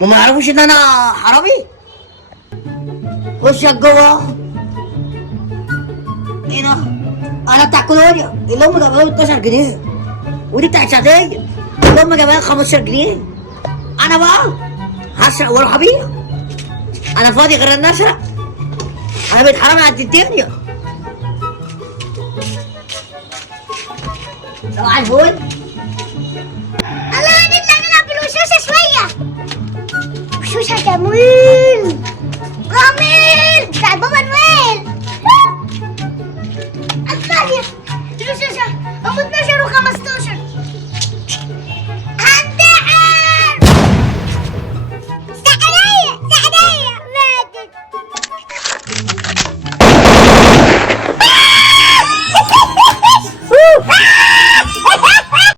وما يعرفوش ان انا حرامي. خش جوه. ايه ده؟ انا بتاع كولونيا اللي هم جايبين 12 جنيه، ودي بتاعت شعبيه اللي هم جايبين 15 جنيه. انا بقى هسرق واروح ابيع. انا فاضي غير ان اسرق؟ انا بقيت حرامي قد الدنيا. صباح الفل. الله، نطلع نلعب بالوشوشة شوية. وشوشة جميل. رامي